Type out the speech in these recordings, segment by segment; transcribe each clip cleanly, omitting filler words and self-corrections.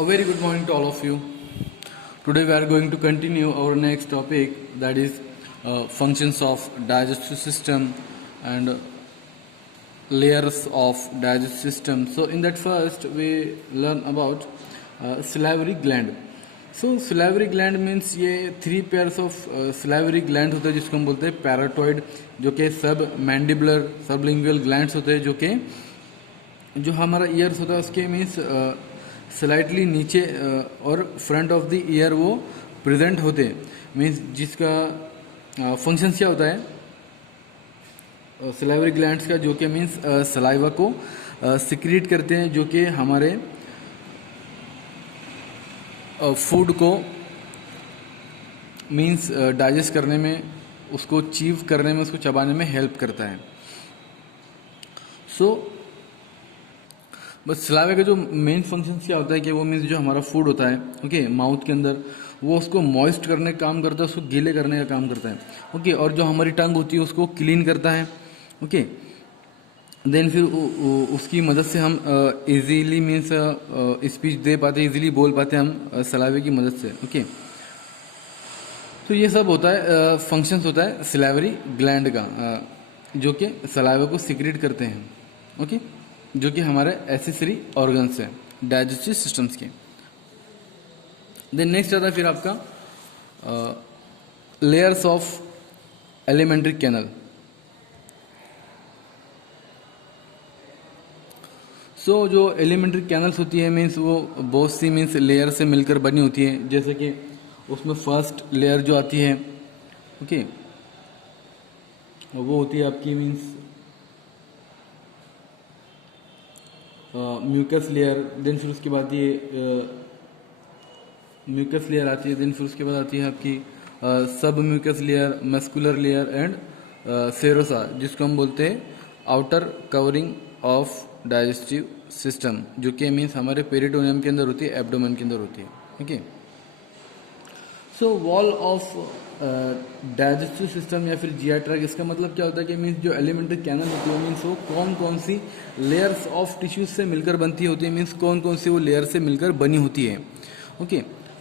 A very good morning to all of you. Today we are going to continue our next topic, that is functions of digestive system and layers of digestive system. So in that first we learn about salivary gland. So salivary gland means ये 3 pairs of salivary gland होते हैं जिसको हम बोलते हैं पैराटॉइड, जो कि सब मैंडिबुलर सबलिंगुअल ग्लैंड्स होते हैं, जो कि जो हमारा ईयर्स होता है उसके मीन्स स्लाइटली नीचे और फ्रंट ऑफ द ईयर वो प्रेजेंट होते हैं। मीन्स जिसका फंक्शन क्या होता है सलाइवरी ग्लैंड्स का, जो कि मीन्स सलाइवा को सिक्रीट करते हैं, जो कि हमारे फूड को मीन्स डाइजेस्ट करने में, उसको चीव करने में, उसको चबाने में हेल्प करता है। बस सलाइवा का जो मेन फंक्शन क्या होता है कि वो मीन्स जो हमारा फूड होता है ओके माउथ के अंदर, वो उसको मॉइस्ट करने का काम करता है, उसको गीले करने का काम करता है ओके। और जो हमारी टंग होती है उसको क्लीन करता है ओके। देन फिर उसकी मदद से हम इजीली मीन्स स्पीच दे पाते, इजीली बोल पाते हैं हम सलाइवे की मदद से ओके। तो ये सब होता है फंक्शंस होता है सलाइवरी ग्लैंड का, जो कि सलाइवा को सिक्रेट करते हैं ओके, जो कि हमारे एसेसरी ऑर्गन्स हैं डाइजेस्टिव सिस्टम्स के। देन नेक्स्ट आता है फिर आपका लेयर्स ऑफ एलिमेंट्री कैनल। सो जो एलिमेंट्री कैनल्स होती है मीन्स वो बहुत सी मीन्स लेयर से मिलकर बनी होती है। जैसे कि उसमें फर्स्ट लेयर जो आती है ओके वो होती है आपकी मीन्स म्यूकस लेयर। देन फिर उसके बाद ये म्यूकस लेयर आती है। देन फिर उसके बाद आती है आपकी सब mucus layer, muscular layer and serosa, जिसको हम बोलते हैं outer covering of digestive system, जो कि मीन्स हमारे पेरिटोनियम के अंदर होती है, एब्डोमेन के अंदर होती है okay. So wall of digestive system या फिर जीआई ट्रैक्ट, इसका मतलब क्या होता है कि मीन्स जो एलिमेंट्री कैनल होती है मीन्स वो कौन कौन सी लेयर्स ऑफ टिश्यूज से मिलकर बनती होती है, मीन्स कौन कौन सी वो लेयर से मिलकर बनी होती है ओके।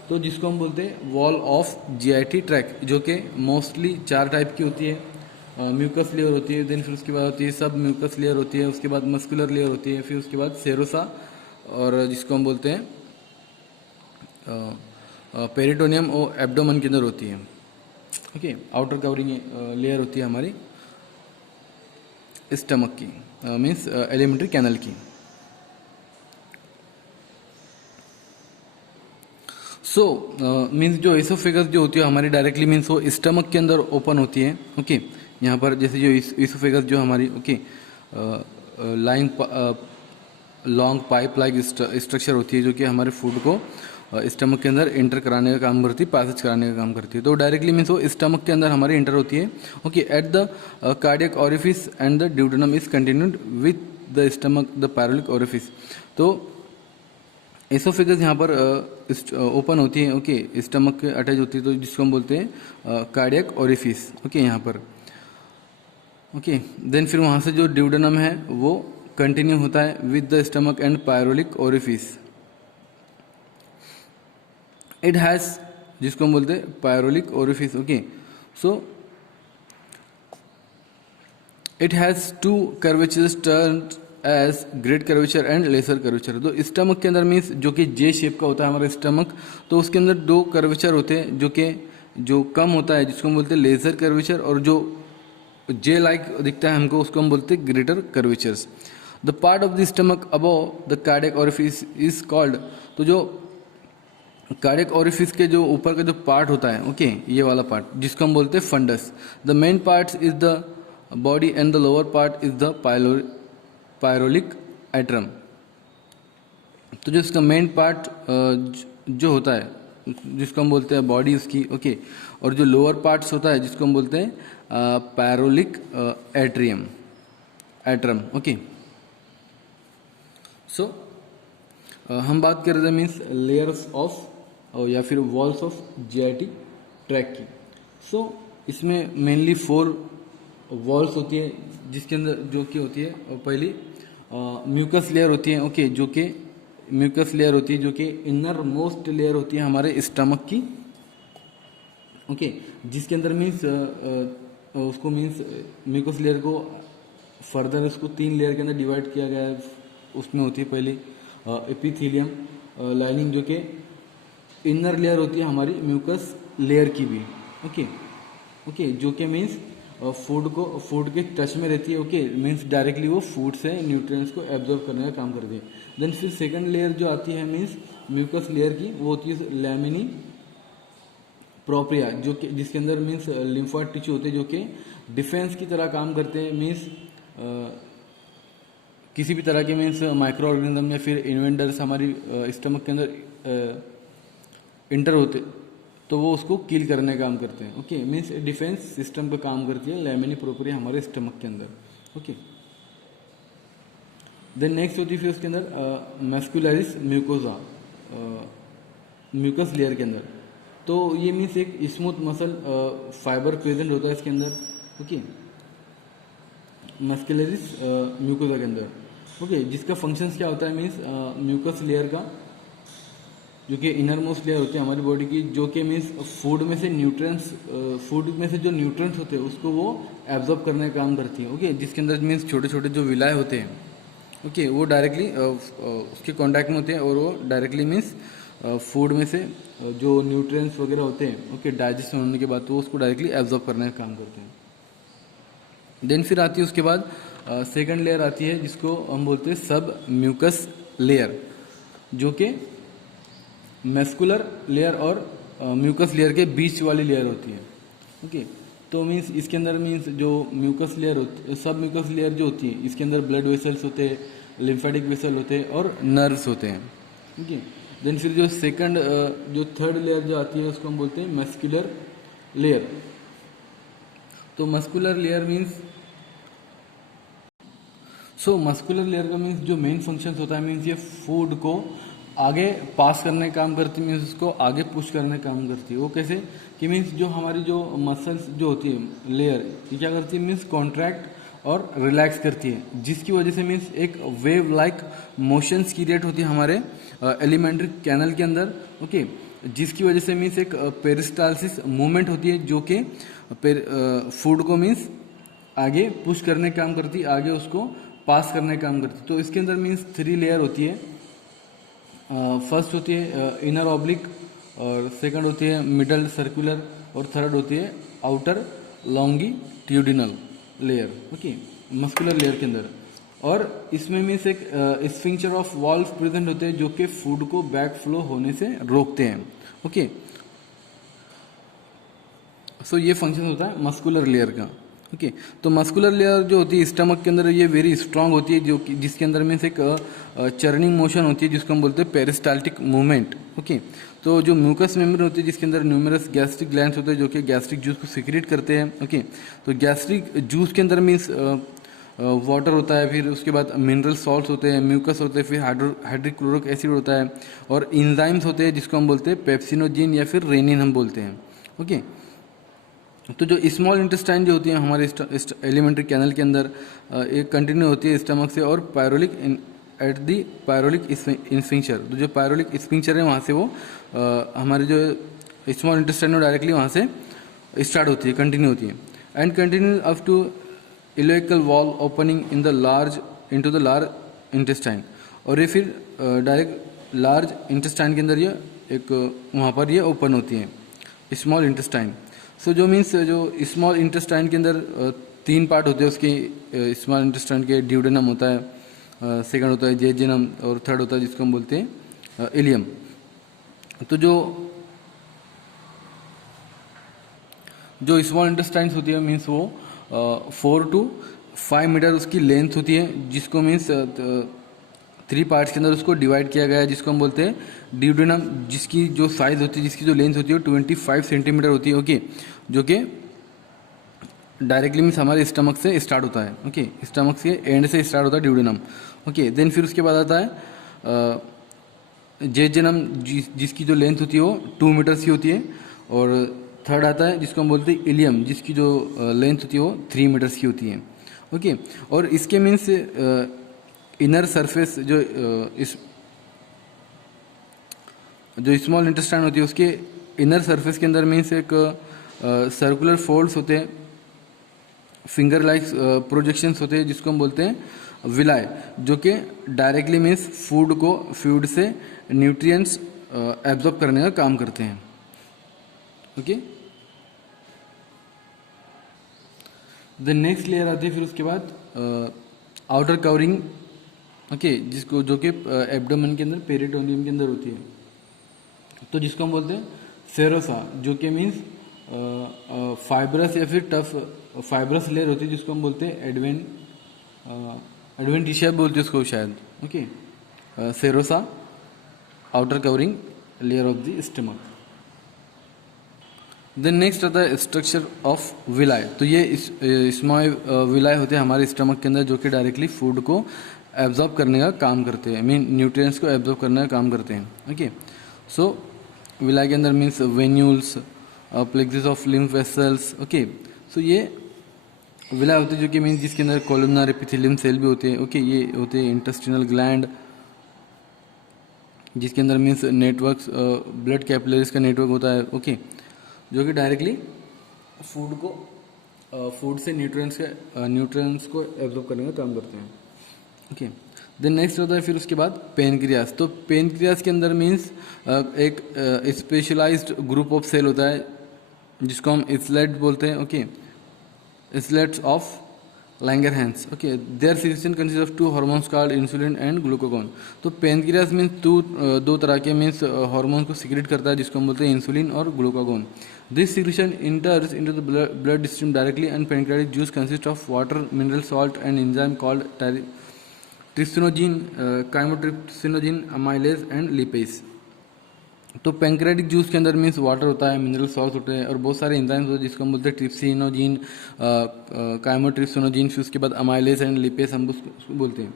तो जिसको हम बोलते हैं वॉल ऑफ जीआईटी ट्रैक्ट, जो कि मोस्टली 4 टाइप की होती है। म्यूकस लेयर होती है, देन फिर उसके बाद होती है सब म्यूकस लेयर होती है, उसके बाद मस्कुलर लेयर होती है, फिर उसके बाद सेरोसा, और जिसको हम बोलते हैं पेरिटोनियम और एब्डोमेन के अंदर होती है ओके। आउटर कवरिंग लेयर होती है हमारी स्टमक की, मीन्स एलिमेंट्री कैनल की। सो मीन्स जो एसोफेगस जो होती है हमारी डायरेक्टली मीन्स वो स्टमक के अंदर ओपन होती है ओके। यहाँ पर जैसे जो एसोफेगस जो हमारी okay line long pipe like structure होती है, जो कि हमारे फूड को स्टमक के अंदर इंटर कराने का काम करती है, पैसेज कराने का काम करती है। तो डायरेक्टली मीन्स वो स्टमक के अंदर हमारे इंटर होती है okay. At the cardiac orifice and the duodenum is continued with the stomach the pyloric orifice. तो एसोफेगस यहाँ पर ओपन होती है ओके, स्टमक के अटैच होती है, तो जिसको हम बोलते हैं कार्डियक ओरिफिस ओके यहाँ पर ओके। देन फिर वहाँ से जो ड्यूडेनम है वो कंटिन्यू होता है with the stomach and pyloric orifice. It has, जिसको हम बोलते हैं pyloric orifice okay. So it has 2 curvatures turned as great curvature and lesser curvature. तो स्टमक के अंदर मीन्स जो कि जे शेप का होता है हमारा स्टमक, तो उसके अंदर 2 कर्वेचर होते हैं, जो कि जो कम होता है जिसको हम बोलते हैं लेजर कर्वेचर, और जो जे लाइक दिखता है हमको उसको हम बोलते हैं greater curvatures. The part of the stomach above the cardiac orifice is called, तो जो कार्डियक ओरिफिस के जो ऊपर का जो पार्ट होता है ओके ये वाला पार्ट, जिसको हम बोलते हैं fundus. The main part is the body and the lower part is the pyloric antrum. तो जो इसका मेन पार्ट जो होता है जिसको हम बोलते हैं बॉडी उसकी ओके, और जो लोअर पार्ट्स होता है जिसको हम बोलते हैं पैरोलिक एट्रम ओके। सो हम बात कर रहे थे मीन्स लेयर्स ऑफ या फिर वॉल्स ऑफ जीआईटी ट्रैक की। सो इसमें मेनली 4 वॉल्स होती है, जिसके अंदर जो कि होती है पहली म्यूकस लेयर होती है ओके, जो कि म्यूकस लेयर होती है जो कि इनर मोस्ट लेयर होती है हमारे स्टमक की, ओके, जिसके अंदर मीन्स उसको मीन्स म्यूकस लेयर को फर्दर उसको 3 लेयर के अंदर डिवाइड किया गया है। उसमें होती है पहले एपिथेलियम लाइनिंग जो कि इनर लेयर होती है हमारी म्यूकस लेयर की भी, ओके ओके, जो कि मीन्स फूड के टच में रहती है, ओके, मीन्स डायरेक्टली वो फूड से न्यूट्रिएंट्स को एब्जॉर्ब करने का काम करती है। देन फिर सेकंड लेयर जो आती है मीन्स म्यूकस लेयर की, वो होती है लैमिनी प्रोप्रिया, जो कि जिसके अंदर मीन्स लिम्फोइड टिश्यू होते हैं जो कि डिफेंस की तरह काम करते हैं। मीन्स किसी भी तरह के मीन्स माइक्रो ऑर्गेनिज्म या फिर इन्वेंटर्स हमारी स्टमक के अंदर इंटर होते तो वो उसको किल करने का काम करते हैं, ओके, मीन्स डिफेंस सिस्टम का काम करती है लैमिनी प्रोप्रिया हमारे स्टमक के अंदर, ओके। देन नेक्स्ट होती है फिर उसके अंदर मस्कुलरिस म्यूकोजा, म्यूकस लेयर के अंदर। तो ये मीन्स एक स्मूथ मसल फाइबर प्रेजेंट होता है इसके अंदर, ओके, मस्कुलरिस म्यूकोजा के अंदर, ओके, जिसका फंक्शंस क्या होता है मीन्स म्यूकस लेयर का जो कि इनर मोस्ट लेयर होती है हमारी बॉडी की, जो कि मीन्स फूड में से न्यूट्रिएंट्स, फूड में से जो न्यूट्रिएंट्स होते हैं उसको वो एब्जॉर्ब करने का काम करती है, ओके, जिसके अंदर मीन्स छोटे छोटे जो विलाय होते हैं, ओके, वो डायरेक्टली उसके कांटेक्ट में होते हैं और वो डायरेक्टली मीन्स फूड में से जो न्यूट्रिएंट्स वगैरह होते हैं, ओके, डाइजेशन होने के बाद तो उसको डायरेक्टली एब्जॉर्ब करने का काम करते हैं। देन फिर आती है उसके बाद सेकंड लेयर आती है जिसको हम बोलते हैं सब म्यूकस लेयर, जो कि मस्कुलर लेयर और म्यूकस लेयर के बीच वाली लेयर होती है, ओके। तो मीन्स इसके अंदर मीन्स जो म्यूकस लेयर होती है, सब म्यूकस लेयर जो होती है इसके अंदर ब्लड वेसल्स होते हैं, लिम्फेटिक वेसल होते हैं और नर्व्स होते हैं, ओके। देन फिर जो सेकंड जो थर्ड लेयर जो आती है उसको हम बोलते हैं मस्कुलर लेयर। तो muscular layer means muscular layer का मीन्स जो मेन फंक्शन होता है मीन्स ये फूड को आगे पास करने का काम करती है, मीन्स उसको आगे पुश करने का काम करती है। वो कैसे कि मीन्स जो हमारी जो मसल्स जो होती है लेयर, ये क्या करती है मीन्स कॉन्ट्रैक्ट और रिलैक्स करती है, जिसकी वजह से मीन्स एक वेव लाइक मोशंस क्रिएट होती है हमारे एलिमेंट्री कैनल के अंदर, ओके, जिसकी वजह से मीन्स एक पेरिस्टालसिस मूवमेंट होती है जो कि फूड को मीन्स आगे पुश करने का काम करती है, आगे उसको पास करने का काम करती है। तो इसके अंदर मीन्स 3 लेयर होती है। फर्स्ट होती है इनर ऑब्लिक, और सेकंड होती है मिडल सर्कुलर, और थर्ड होती है outer longitudinal layer, okay, muscular layer के अंदर। और इसमें मीन्स एक स्फिंक्टर ऑफ वॉल्व प्रेजेंट होते हैं जो कि फूड को बैक फ्लो होने से रोकते हैं, ओके। सो ये फंक्शन होता है मस्कुलर लेयर का, ओके। तो मस्कुलर लेयर जो होती है स्टमक के अंदर ये वेरी स्ट्रांग होती है, जो कि जिसके अंदर मीन्स एक चर्निंग मोशन होती है जिसको हम बोलते हैं पेरिस्टाल्टिक मूवमेंट, ओके। तो जो म्यूकस मेम्ब्रेन होती है जिसके अंदर न्यूमरस गैस्ट्रिक ग्लैंड्स होते हैं जो कि गैस्ट्रिक जूस को सिक्रेट करते हैं, ओके। तो गैस्ट्रिक जूस के अंदर मीन्स वाटर होता है, फिर उसके बाद मिनरल सॉल्ट्स होते हैं, म्यूकस होते हैं, फिर हाइड्रोक्लोरिक एसिड होता है, और इंजाइम्स होते हैं जिसको हम बोलते हैं पेप्सिनोजिन या फिर रेनिन हम बोलते हैं, ओके। तो जो स्मॉल इंटेस्टाइन जो होती है हमारे एलिमेंट्री कैनल के अंदर एक कंटिन्यू होती है स्टमक से, और पायरोलिक एट दी पायरोलिक स्फिंक्चर, तो जो पायरोलिक स्फिंक्चर है वहाँ से वो हमारे जो स्मॉल इंटेस्टाइन है डायरेक्टली वहाँ से स्टार्ट होती है, कंटिन्यू होती है, and continue up to electrical wall opening in the large into the large intestine, और ये फिर डायरेक्ट लार्ज इंटेस्टाइन के अंदर ये एक वहाँ पर ये ओपन होती है स्मॉल इंटेस्टाइन। सो जो मीन्स जो स्मॉल इंटेस्टाइन के अंदर 3 पार्ट होते हैं उसके स्मॉल इंटेस्टाइन के, ड्यूडेनम होता है, सेकंड होता है जेजेनम, और थर्ड होता है जिसको हम बोलते हैं इलियम। तो जो स्मॉल इंटेस्टाइन्स होती है मीन्स वो 4 to 5 मीटर उसकी लेंथ होती है, जिसको मीन्स 3 पार्ट्स के अंदर उसको डिवाइड किया गया है, जिसको हम बोलते हैं ड्यूडेनम, जिसकी जो साइज होती है, जिसकी जो लेंथ होती है वो 25 सेंटीमीटर होती है, ओके, जो कि डायरेक्टली मीन्स हमारे स्टमक से स्टार्ट होता है, ओके, स्टमक से एंड से स्टार्ट होता है ड्यूडेनम, ओके। देन फिर उसके बाद आता है जेजेनम, जिसकी जो लेंथ होती है वो 2 मीटर्स की होती है, और थर्ड आता है जिसको हम बोलते हैं इलियम, जिसकी जो लेंथ होती है वो 3 मीटर्स की होती है, ओके। और इसके मीन्स इनर सरफेस जो इस जो स्मॉल इंटेस्टाइन होती है उसके इनर सरफेस के अंदर मीन्स एक सर्कुलर फोल्ड्स होते हैं, फिंगर लाइक प्रोजेक्शंस होते हैं जिसको हम बोलते हैं विलाय, जो कि डायरेक्टली मीन्स फूड से न्यूट्रिएंट्स एब्जॉर्ब करने का काम करते हैं। ओके, द नेक्स्ट लेयर आती है फिर उसके बाद आउटर कवरिंग, ओके, जिसको जो कि एब्डोमेन के अंदर पेरिटोनियम के अंदर होती है, तो जिसको हम बोलते हैं सेरोसा, जो कि मीन्स फाइब्रस या फिर टफ फाइब्रस लेयर होती है जिसको हम बोलते हैं एडवेंटिशिया बोलते हैं उसको शायद। Okay, serosa outer covering layer of the stomach. Then next आता है स्ट्रक्चर ऑफ विलाय। तो ये स्मॉल विलाय होते हैं हमारे स्टमक के अंदर जो कि डायरेक्टली फूड को एब्जॉर्ब करने का काम करते हैं, मीन न्यूट्रिएंट्स को एब्जॉर्ब करने का काम करते हैं। ओके, सो विलाय के अंदर means venules, plexus of lymph vessels. Okay, so ये विलाय होते हैं जो कि मीन्स जिसके अंदर कोलुमनर एपिथेलियम सेल भी होते हैं। ओके, ये होते हैं इंटेस्टिनल ग्लैंड, जिसके अंदर मीन्स नेटवर्क्स ब्लड कैपिलरीज का नेटवर्क होता है। ओके, जो कि डायरेक्टली फूड से न्यूट्रिएंट्स को एब्जॉर्ब करने का काम करते हैं। ओके, देन नेक्स्ट होता है फिर उसके बाद पेनक्रियास। तो पेनक्रियास के अंदर मीन्स एक स्पेशलाइज्ड ग्रुप ऑफ सेल होता है जिसको हम इसलेट बोलते हैं। Okay, islets of Langerhans. Okay, their secretion consist of 2 hormones called insulin and glucagon. तो पेनक्रियास मीन्स दो तरह के मीन्स हार्मोन को सिक्रेट करता है जिसको हम बोलते हैं इंसुलिन और glucagon. This secretion enters into the blood stream directly and pancreatic juice consist of water, mineral salt and enzyme called trypsinogen, chymotrypsinogen, amylase and lipase. तो पेंक्रेटिक जूस के अंदर मीन्स वाटर होता है, मिनरल सॉल्ट होते हैं और बहुत सारे एंजाइम्स होते हैं जिसको हम बोलते हैं ट्रिप्सिनोजीन, काइमोट्रिप्सिनोजीन, फिर उसके बाद अमाइलेज एंड लिपेज हम उसको बोलते हैं।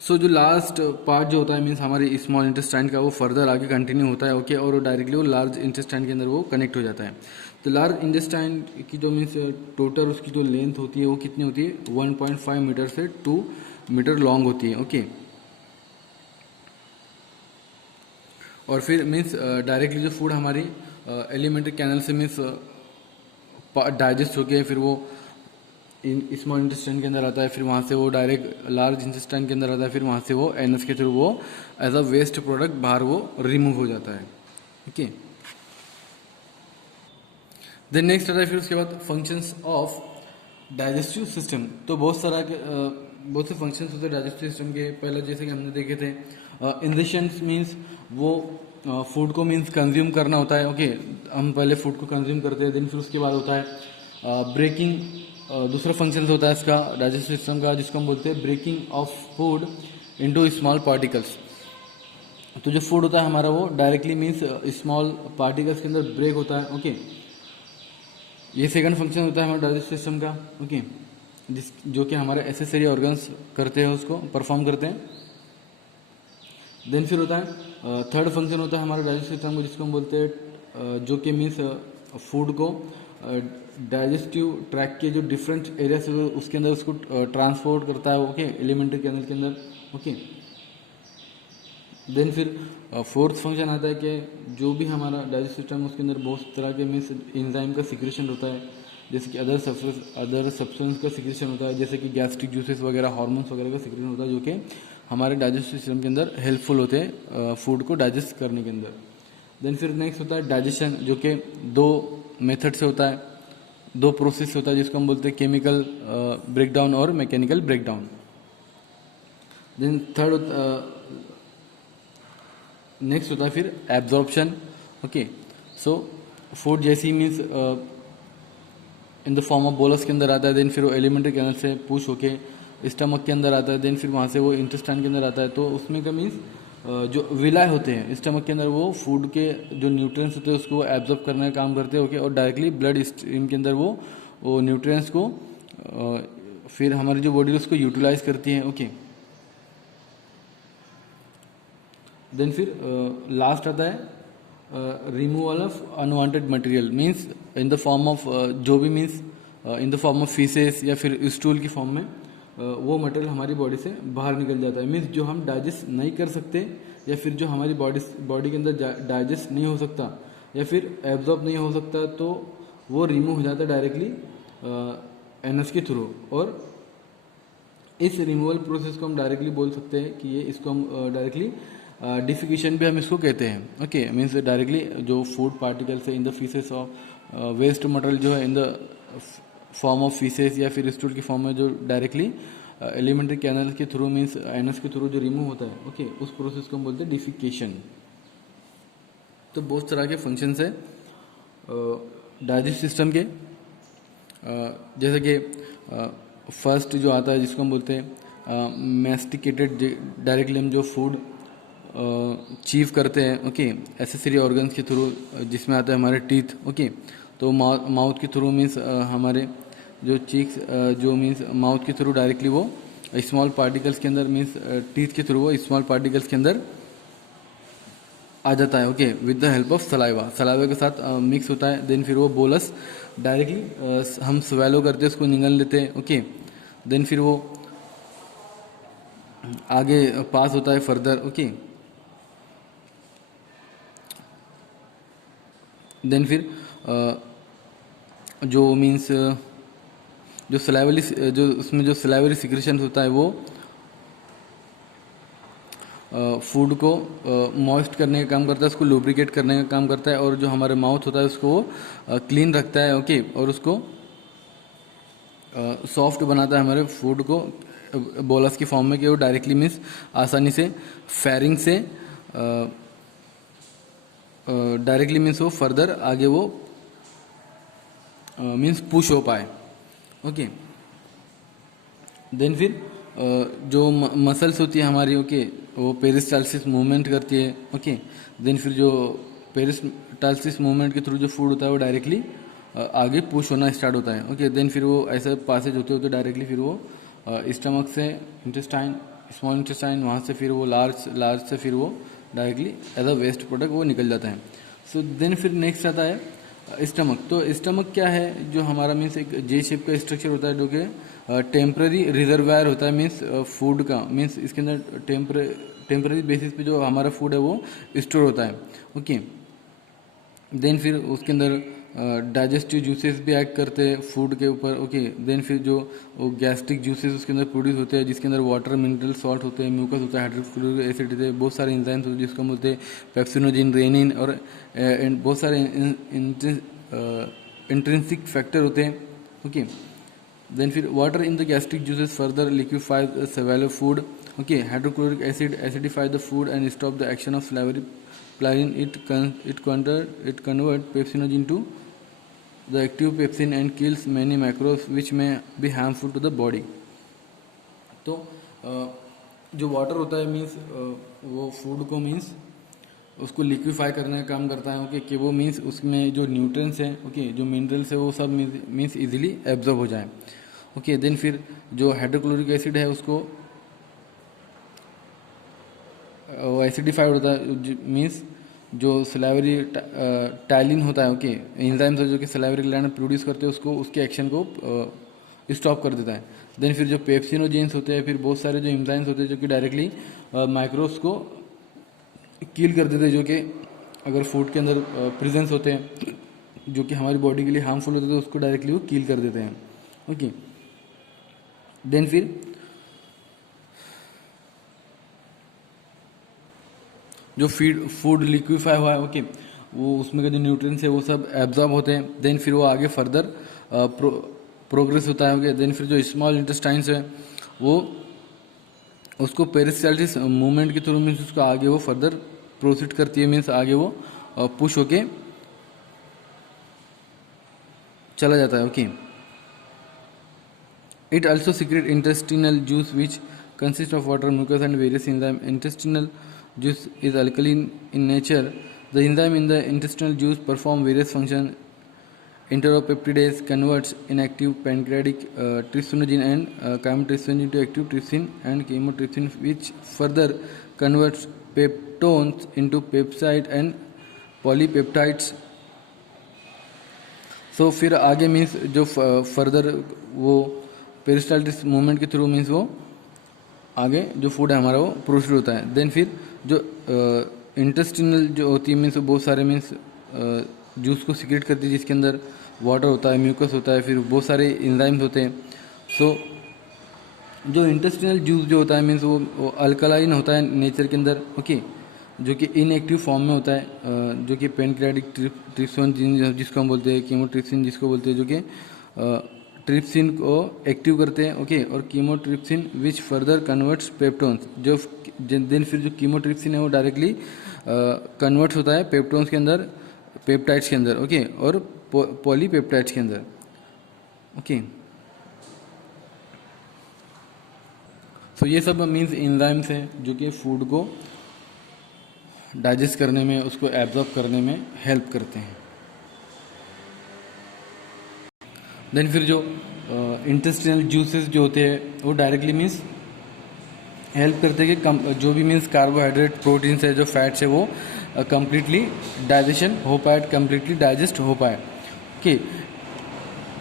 सो जो लास्ट पार्ट जो होता है मीन्स हमारे स्मॉल इंटेस्टाइन का, वो फर्दर आगे कंटिन्यू होता है। ओके, और डायरेक्टली वो लार्ज इंटेस्टाइन के अंदर वो कनेक्ट हो जाता है। तो लार्ज इंटेस्टाइन की जो मीन्स टोटल उसकी जो लेंथ होती है वो कितनी होती है, 1.5 मीटर से 2 मीटर लॉन्ग होती है। ओके, और फिर मीन्स डायरेक्टली जो फूड हमारी एलिमेंट्री कैनल से मीन्स डाइजेस्ट होके फिर वो स्मॉल इंटेस्टाइन के अंदर आता है, फिर वहाँ से वो डायरेक्ट लार्ज इंटेस्टाइन के अंदर आता है, फिर वहाँ से वो एनएस के थ्रू वो एज अ वेस्ट प्रोडक्ट बाहर वो रिमूव हो जाता है। ओके, देन नेक्स्ट आता है फिर उसके बाद फंक्शंस ऑफ डाइजेस्टिव सिस्टम। तो बहुत से फंक्शंस होते हैं डाइजेस्टिव सिस्टम के। पहले जैसे कि हमने देखे थे इंजेक्शंस मीन्स वो फूड को मीन्स कंज्यूम करना होता है। ओके, हम पहले फूड को कंज्यूम करते हैं, देन फिर उसके बाद होता है ब्रेकिंग। दूसरा फंक्शन होता है इसका डाइजेस्टिव सिस्टम का जिसको हम बोलते हैं breaking of food into small particles. तो जो फूड होता है हमारा वो डायरेक्टली मीन्स स्मॉल पार्टिकल्स के अंदर ब्रेक होता है। ओके, ये सेकंड फंक्शन होता है हमारे डाइजेस्टिव सिस्टम का। ओके, जो कि हमारे एसेसरी ऑर्गन्स करते हैं, उसको परफॉर्म करते हैं। देन फिर होता है थर्ड फंक्शन होता है हमारे डाइजेस्टिव सिस्टम को जिसको हम बोलते हैं जो कि मीन्स फूड को डाइजेस्टिव ट्रैक के जो डिफरेंट एरिया से उसके अंदर उसको ट्रांसपोर्ट करता है। ओके, एलिमेंट्री कैनल के अंदर। ओके, देन फिर फोर्थ फंक्शन आता है कि जो भी हमारा डाइजेस्टिव सिस्टम उसके अंदर बहुत तरह के मीन्स एंजाइम का सिक्रेशन होता है, जैसे कि अदर सब्सटेंस का सिक्रेशन होता है, जैसे कि गैस्ट्रिक जूसेस वगैरह, हार्मोन्स वगैरह का सिक्रेशन होता है जो कि हमारे डाइजेस्टिव सिस्टम के अंदर हेल्पफुल होते हैं फूड को डाइजेस्ट करने के अंदर। देन फिर नेक्स्ट होता है डाइजेशन, जो कि 2 मेथड से होता है, 2 प्रोसेस होता है जिसको हम बोलते हैं केमिकल ब्रेकडाउन और mechanical breakdown. Then third next होता है फिर एब्जॉर्प्शन। ओके, सो फूड जैसी means in the form of bolus के अंदर आता है, देन फिर वो एलिमेंट्री कैनल से पुश होके स्टमक के अंदर आता है, देन फिर वहाँ से वो इंटेस्टाइन के अंदर आता है। तो उसमें का मीन्स जो विलाय होते हैं स्टमक के अंदर वो फूड के जो न्यूट्रिएंट्स होते हैं उसको एब्जॉर्ब करने का काम करते हैं। ओके, और डायरेक्टली ब्लड स्ट्रीम के अंदर वो न्यूट्रिएंट्स को फिर हमारी जो बॉडी उसको यूटिलाइज करती है। ओके, देन फिर लास्ट आता है removal of unwanted material, means in the form of जो भी means in the form of faeces या फिर स्टूल की फॉर्म में वो मटेरियल हमारी बॉडी से बाहर निकल जाता है। मीन्स जो हम डाइजेस्ट नहीं कर सकते या फिर जो हमारी बॉडी के अंदर डाइजेस्ट नहीं हो सकता या फिर एब्जॉर्ब नहीं हो सकता, तो वो रिमूव हो जाता है डायरेक्टली एनस के थ्रू। और इस रिमूवल प्रोसेस को हम डायरेक्टली बोल सकते हैं कि ये इसको हम डायरेक्टली डिफिकेशन भी हम इसको कहते हैं। ओके, मीन्स डायरेक्टली जो फूड पार्टिकल्स है in the faeces of waste material जो है in the form of faeces या फिर स्टूल की फॉर्म में जो डायरेक्टली एलिमेंट्री कैनल के थ्रू मीन्स एनस के थ्रू जो रिमूव होता है, ओके, उस प्रोसेस को हम बोलते हैं डिफिकेशन। तो बहुत तरह के फंक्शंस है डाइजेस्ट सिस्टम के, जैसे कि फर्स्ट जो आता है जिसको हम बोलते हैं मैस्टिकेटेड, डायरेक्टली हम जो फूड चीव करते हैं, ओके, एसेसरी ऑर्गन्स के थ्रू, जिसमें आता है हमारे टीथ, ओके। तो माउथ के थ्रू मीन्स हमारे जो चीक्स जो मीन्स माउथ के थ्रू डायरेक्टली वो स्मॉल पार्टिकल्स के अंदर मीन्स टीथ के थ्रू वो स्मॉल पार्टिकल्स के अंदर आ जाता है, okay, with the help of saliva, saliva के साथ मिक्स होता है। देन फिर वो बोलस डायरेक्टली हम स्वेलो करते हैं, उसको निगल लेते हैं, ओके। देन फिर वो आगे पास होता है फर्दर, ओके। देन फिर जो मीन्स जो सलाइवरी जो उसमें जो सलाइवरी सिक्रेशन होता है वो फूड को मॉइस्ट करने का काम करता है, उसको लुब्रिकेट करने का काम करता है, और जो हमारे माउथ होता है उसको क्लीन रखता है, ओके, और उसको सॉफ्ट बनाता है हमारे फूड को बोलस की फॉर्म में, कि वो डायरेक्टली मीन्स आसानी से फेरिंग से डायरेक्टली मीन्स वो फर्दर आगे वो मीन्स पुश हो पाए, ओके। देन फिर जो मसल्स होती है हमारी, ओके, वो पेरिस्टाल्सिस मूवमेंट करती है, ओके। देन फिर जो पेरिस्टाल्सिस मूवमेंट के थ्रू जो फूड होता है वो डायरेक्टली आगे पुश होना स्टार्ट होता है, ओके। देन फिर वो ऐसे पासेज होते होते डायरेक्टली फिर वो स्टमक से इंटेस्टाइन, स्मॉल इंटेस्टाइन, वहाँ से फिर वो लार्ज से फिर वो directly as a waste product वो निकल जाता है। सो देन फिर नेक्स्ट आता है स्टमक। तो स्टमक क्या है, जो हमारा मीन्स एक जे शेप का स्ट्रक्चर होता है, जो कि टेम्पररी रिजर्वायर होता है मीन्स फूड का, मीन्स इसके अंदर टेम्पररी बेसिस पे जो हमारा फूड है वो स्टोर होता है, ओके। देन फिर उसके अंदर डाइजेस्टिव जूसेस भी एक्ट करते हैं फूड के ऊपर, ओके। देन फिर जो गैस्ट्रिक जूसेस उसके अंदर प्रोड्यूस होते हैं, जिसके अंदर वाटर, मिनरल सॉल्ट होते हैं, म्यूकस होता है, हाइड्रोक्लोरिक एसिड होते हैं, बहुत सारे एंजाइम्स होते हैं जिसको हम बोलते हैं पेप्सिनोजिन, रेनिन, और बहुत सारे इंट्रिंसिक फैक्टर होते हैं, ओके। देन फिर water in the gastric juices further liquefy swallowed food, okay. Hydrochloric acid acidify the food and stop the action of salivary plyrin. It convert pepsinogen to the active pepsin and kills many macros which may be harmful to the body. तो जो water होता है means वो food को means उसको liquefy करने का काम करता है, ओके, कि वो मीन्स उसमें जो न्यूट्रिएंट्स हैं, ओके, जो मिनरल्स है वो सब मीन्स इजीली एब्जॉर्ब हो जाए, ओके। देन फिर जो हाइड्रोक्लोरिक एसिड है उसको एसिडिफाइड होता है, मीन्स जो सलाइवरी टाइलिन होता है, ओके, एंजाइम्स है जो कि सलाइवरी ग्लैंड में प्रोड्यूस करते हैं, उसको उसके एक्शन को स्टॉप कर देता है। देन फिर जो पेप्सिनोजेंस होते हैं, फिर बहुत सारे जो एंजाइम्स होते हैं जो कि डायरेक्टली माइक्रोब्स को किल कर देते हैं, जो कि अगर फूड के अंदर प्रेजेंस होते हैं जो कि हमारी बॉडी के लिए हार्मफुल होते हैं, तो उसको डायरेक्टली वो किल कर देते हैं, ओके। देन फिर जो फूड लिक्विफाई हुआ है, ओके, वो उसमें के जो न्यूट्रिएंट्स है वो सब एब्जॉर्ब होते हैं। देन फिर वो आगे फर्दर प्रोग्रेस होता है, ओके। देन फिर जो स्मॉल इंटेस्टाइन्स है वो उसको पेरिस्टाल्टिस मूवमेंट के थ्रू मीन्स उसको आगे वो फर्दर प्रोसीड करती है, मीन्स आगे वो पुश होके चला जाता है, okay. It also secrete intestinal juice which consist of water, mucus and various enzyme. इंटेस्टिनल juice is alkaline in nature. The enzyme in the intestinal juice perform various functions. Enteropeptidase converts inactive pancreatic trypsinogen and chymotrypsinogen to active trypsin and chymotrypsin, which further converts peptones into peptide and polypeptides. So फिर आगे means जो further वो पेरिस्टाल्टिस movement के through means वो आगे जो food है हमारा वो प्रोसीड होता है। देन फिर जो इंटेस्टिनल जो होती है मीन्स बहुत सारे मीन्स जूस को सीक्रेट करती है जिसके अंदर वाटर होता है, म्यूकस होता है, फिर बहुत सारे एंजाइम्स होते हैं। सो जो इंटेस्टिनल जूस जो होता है मीन्स वो अल्कलाइन होता है नेचर के अंदर, ओके, जो कि इनएक्टिव फॉर्म में होता है, जो कि पेनक्रियाटिक ट्रिप्सिन जिसको हम बोलते हैं, कीमोट्रिप्सिन जिसको बोलते हैं, जो कि ट्रिप्सिन को एक्टिव करते हैं, ओके, और chymotrypsin which further converts peptones, जो देन फिर जो कीमोट्रिप्सिन है वो डायरेक्टली कन्वर्ट्स होता है पेप्टोन्स के अंदर, पेप्टाइड्स के अंदर, ओके, और पॉलीपेप्टाइड्स के अंदर, ओके। तो ये सब मीन्स एंजाइम्स हैं जो कि फूड को डाइजेस्ट करने में, उसको एब्जॉर्ब करने में हेल्प करते हैं। देन फिर जो इंटेस्टिनल जूसेस जो होते हैं वो डायरेक्टली मीन्स हेल्प करते हैं कि जो भी मीन्स कार्बोहाइड्रेट, प्रोटीन्स है, जो फैट्स है वो कंप्लीटली डाइजेशन हो पाए, कंप्लीटली डाइजेस्ट हो पाए, okay.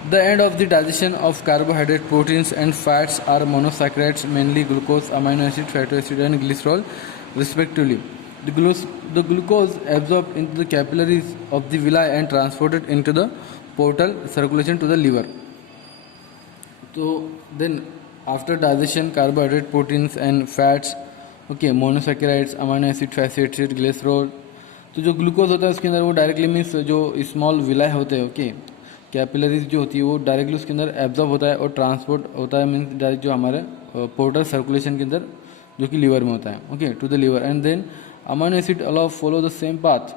The end of the digestion of carbohydrate, proteins and fats are monosaccharides, mainly glucose, amino acid, fatty acid and glycerol respectively. The glucose absorbed into the capillaries of the villi and transported into the portal circulation to the liver. So then after digestion, carbohydrate, proteins and fats, okay, monosaccharides, amino acid, fatty acid, glycerol, तो जो glucose होता है उसके अंदर वो directly means जो small villi होते हैं, ओके, कैपिलरीज जो होती है वो डायरेक्टली उसके अंदर एब्जॉर्ब होता है और ट्रांसपोर्ट होता है मीन्स डायरेक्ट जो हमारे पोर्टल सर्कुलेशन के अंदर जो कि लीवर में होता है, okay, to the liver. And then amino acid allow follow the same path,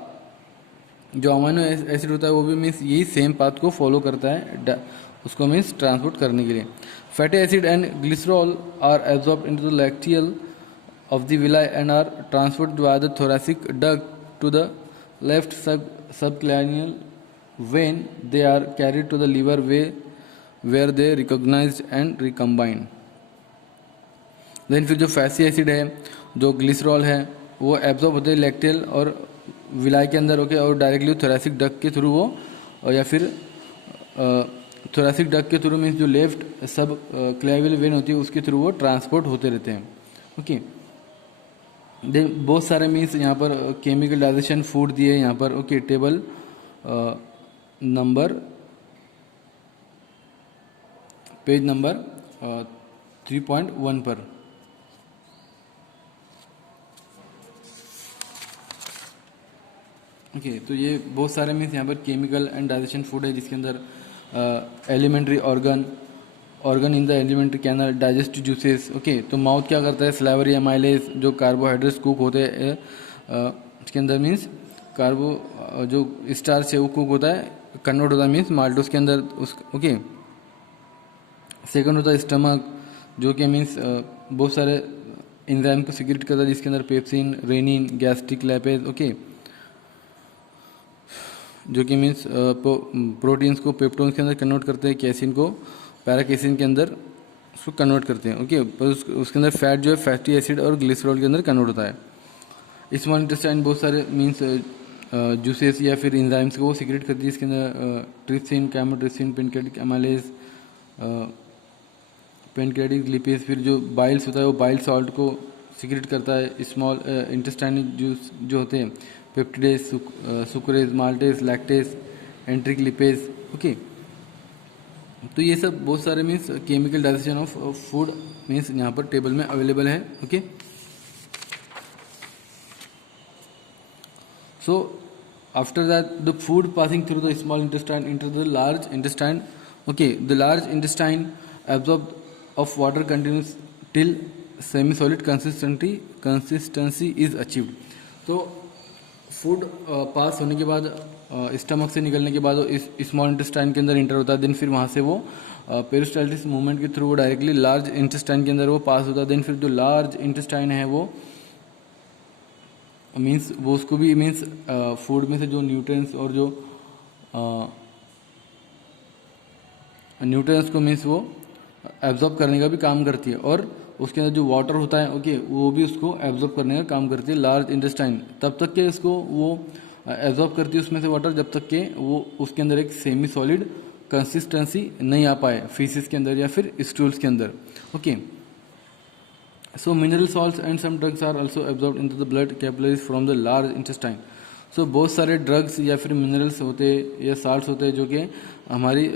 जो अमाइनो एसिड होता है वो भी मीन्स यही सेम पाथ को फॉलो करता है उसको मीन्स ट्रांसपोर्ट करने के लिए। Fatty acid and glycerol are absorb into the lacteal of the villi and are transported by the thoracic duct to the left subclavian vein. They are carried to the liver where they recognized and recombine. Then फिर जो fatty acid है, जो glycerol है, वो absorb होते हैं lacteal और villi के अंदर, ओके, और डायरेक्टली थोरैसिक डक्ट के थ्रू वो, या फिर थोरैसिक डक्ट के थ्रू मीन्स जो लेफ्ट सब क्लेवियल वेन होती है उसके थ्रू वो ट्रांसपोर्ट होते रहते हैं, ओके। देन बहुत सारे मीन्स यहाँ पर केमिकल डाइजेशन फूड दिए यहाँ पर, okay, table number page number 3.1 पर, ओके। तो ये बहुत सारे मीन्स यहाँ पर केमिकल एंड डाइजेशन फूड है जिसके अंदर alimentary organ in the alimentary canal, digest juices, okay. तो माउथ क्या करता है, स्लाइवरी एमाइलेज, जो कार्बोहाइड्रेट्स कुक होते हैं इसके अंदर मीन्स कार्बो जो स्टार्च है वो कुक होता है, कन्वर्ट होता है मीन्स माल्टोस के अंदर उस, ओके। सेकंड होता है स्टमक, जो कि मीन्स बहुत सारे एंजाइम को सीक्रेट करता है जिसके अंदर पेप्सिन, रेनिन, गैस्ट्रिक लैपेज, ओके, जो कि मीन्स प्रोटीन्स को पेप्टोन्स के अंदर कन्वर्ट करते हैं, कैसिन को पैराकेसिन के अंदर उसको कन्वर्ट करते हैं, ओके। पर उसके अंदर फैट जो है फैटी एसिड और ग्लिसरॉल के अंदर कन्वर्ट होता है। स्मॉल इंटेस्टाइन बहुत सारे मीन्स जूसेस या फिर एंजाइम्स को वो सीक्रेट करती है जिसके अंदर trypsin, chymotrypsin, pancreatic amylase, pancreatic lipase, फिर जो बाइल्स होता है वो बाइल सॉल्ट को सीक्रेट करता है। स्मॉल इंटेस्टाइन जूस जो होते हैं peptidase, sucrase, maltase, lactase, एंट्रिक lipase, okay. तो ये सब बहुत सारे means chemical digestion of food means यहाँ पर टेबल में अवेलेबल है, okay. So after that the food passing through the small intestine into the large intestine, okay. The large intestine absorb of water continuous till semi solid consistency is achieved. तो food पास होने के बाद stomach से निकलने के बाद इस small intestine के अंदर इंटर होता है, देन फिर वहाँ से वो पेरिस्टाल्टिस मूवमेंट के थ्रू वो डायरेक्टली लार्ज इंटेस्टाइन के अंदर वो पास होता है। देन फिर जो लार्ज इंटेस्टाइन है वो मीन्स वो उसको भी मीन्स फूड में से जो न्यूट्रिएंट्स और जो न्यूट्रिएंट्स को मीन्स वो एब्जॉर्ब करने का भी काम करती है, और उसके अंदर जो वाटर होता है, ओके, वो भी उसको एब्जॉर्ब करने का काम करती है लार्ज इंटेस्टाइन। तब तक के उसको वो एब्जॉर्ब करती है उसमें से वाटर जब तक के वो उसके अंदर एक सेमी सॉलिड कंसिस्टेंसी नहीं आ पाए फीसिस के अंदर या फिर स्टूल्स के अंदर. Okay. So mineral salts and some drugs are also absorbed into the blood capillaries from the large intestine. So बहुत सारे ड्रग्स या फिर मिनरल्स होते या साल्ट्स होते हैं जो कि हमारी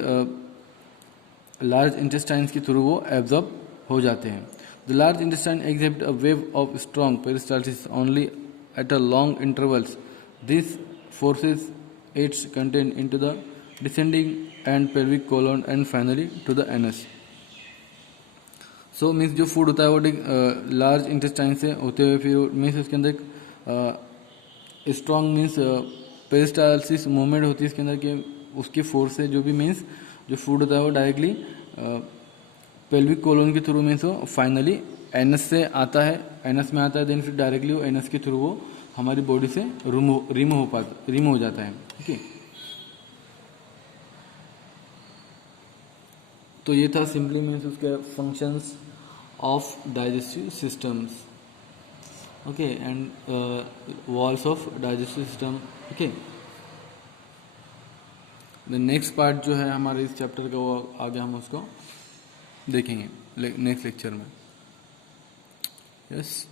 लार्ज इंटेस्टाइन्स के थ्रू वो एब्जॉर्ब हो जाते हैं. The large intestine exhibit a wave of strong peristalsis only at a long intervals. This forces its content into the descending and pelvic colon and finally to the anus. So means जो food होता है वो large intestine से होते हुए फिर means उसके अंदर स्ट्रॉन्ग मीन्स पेरिस्टाल्सिस मूवमेंट होती है इसके अंदर के उसकी फोर्स से जो भी मीन्स जो फूड होता है वो डायरेक्टली पेल्विक कोलोन के थ्रू मीन्स वो फाइनली एनस से आता है, एनस में आता है, देन फिर डायरेक्टली वो एनस के थ्रू वो हमारी बॉडी से रिमूव हो जाता है. ओके. तो ये था सिंपली मीन्स उसके functions of digestive systems. Okay. And walls of digestive system. Okay. The next part जो है हमारे इस चैप्टर का वो आगे हम उसको देखेंगे नेक्स्ट लेक्चर में. यस.